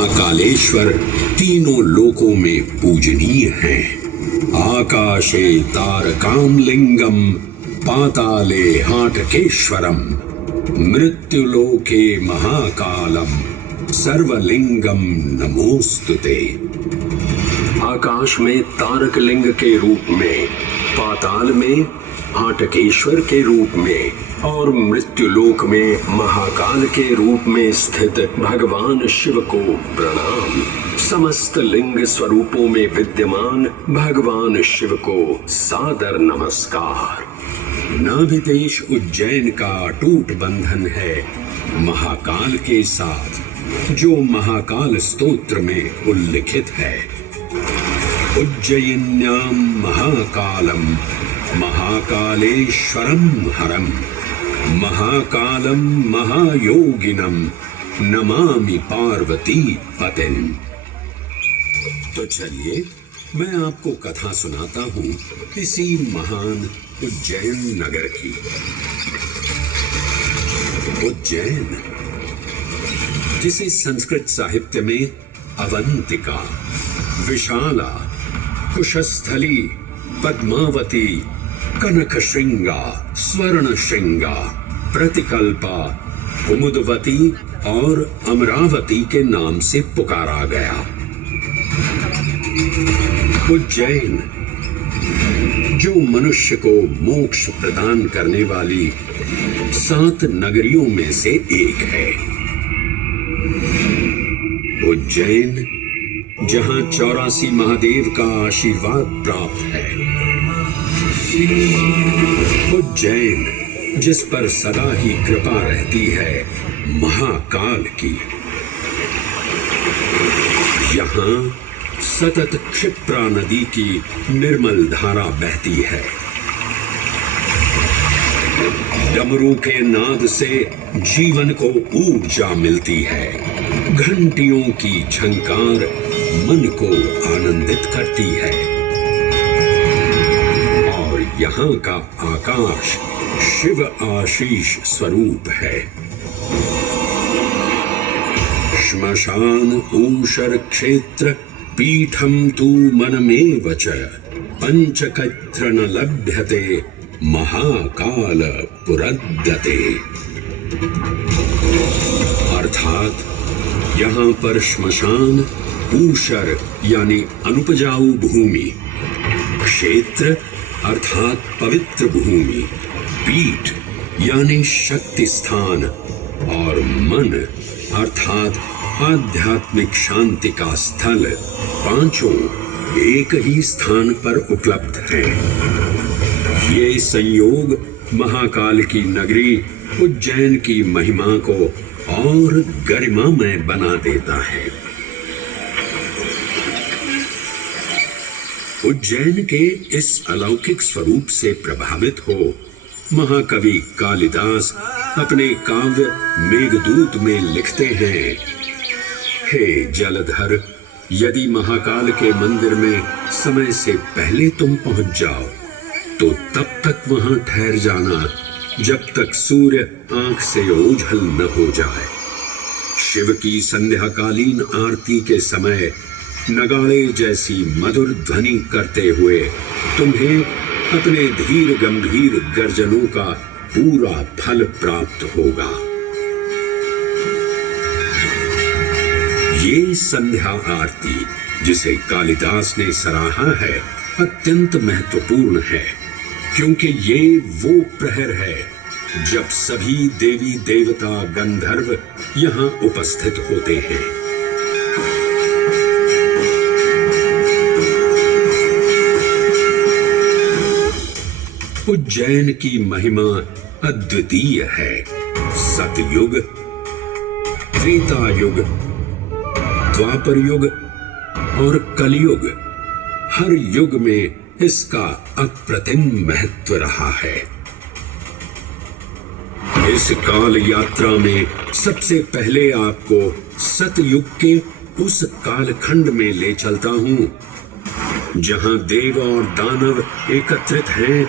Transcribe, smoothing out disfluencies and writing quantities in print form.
महाकालेश्वर तीनों लोकों में पूजनीय हैं। आकाशे तारकाम लिंगम पाताले हाटकेश्वरम मृत्युलोके महाकालम सर्वलिंगम नमोस्तुते। आकाश में तारक लिंग के रूप में, पाताल में हाटकेश्वर के रूप में और मृत्युलोक में महाकाल के रूप में स्थित भगवान शिव को प्रणाम। समस्त लिंग स्वरूपों में विद्यमान भगवान शिव को सादर नमस्कार। नाभिदेश उज्जैन का अटूट बंधन है महाकाल के साथ, जो महाकाल स्तोत्र में उल्लिखित है। उज्जयिन्याम महाकालम महाकालेश्वरम हरम महाकालम महायोगिनम नमामि पार्वती पतिं। तो चलिए मैं आपको कथा सुनाता हूँ इसी महान उज्जैन नगर की। उज्जैन, जिसे संस्कृत साहित्य में अवंतिका, विशाला, कुशस्थली, पद्मावती, कनकश्रृंगा, स्वर्णश्रृंगा, प्रतिकल्पा, कुमुदवती और अमरावती के नाम से पुकारा गया। उज्जैन, जो मनुष्य को मोक्ष प्रदान करने वाली 7 नगरियों में से एक है। उज्जैन, जहां 84 महादेव का आशीर्वाद प्राप्त है। उज्जैन, जिस पर सदा ही कृपा रहती है महाकाल की। यहाँ सतत क्षिप्रा नदी की निर्मल धारा बहती है। डमरू के नाद से जीवन को ऊर्जा मिलती है। घंटियों की झंकार मन को आनंदित करती है। और यहाँ का आकाश शिव आशीष स्वरूप है। श्मशान ऊषर क्षेत्र पीठम तू मनमेव च पंचकत्र न लभ्यते महाकाल पुरद्दते। अर्थात यहाँ पर श्मशान, ऊषर यानी अनुपजाऊ भूमि, क्षेत्र अर्थात पवित्र भूमि, पीठ यानी शक्ति स्थान और मन अर्थात आध्यात्मिक शांति का स्थल, पांचों एक ही स्थान पर उपलब्ध हैं। ये संयोग महाकाल की नगरी उज्जैन की महिमा को और गरिमामय बना देता है। उज्जैन के इस अलौकिक स्वरूप से प्रभावित हो महाकवि कालिदास अपने काव्य मेघदूत में लिखते हैं, हे जलधर, यदि महाकाल के मंदिर में समय से पहले तुम पहुंच जाओ तो तब तक वहां ठहर जाना जब तक सूर्य आंख से ओझल न हो जाए। शिव की संध्याकालीन आरती के समय नगाड़े जैसी मधुर ध्वनि करते हुए तुम्हें अपने धीर गंभीर गर्जनों का पूरा फल प्राप्त होगा। ये संध्या आरती, जिसे कालिदास ने सराहा है, अत्यंत महत्वपूर्ण है, क्योंकि ये वो प्रहर है जब सभी देवी देवता गंधर्व यहाँ उपस्थित होते हैं। उज्जैन की महिमा अद्वितीय है। सतयुग, त्रेता युग, द्वापर युग और कलयुग, हर युग में इसका अप्रतिम महत्व रहा है। इस काल यात्रा में सबसे पहले आपको सतयुग के उस कालखंड में ले चलता हूं जहां देव और दानव एकत्रित हैं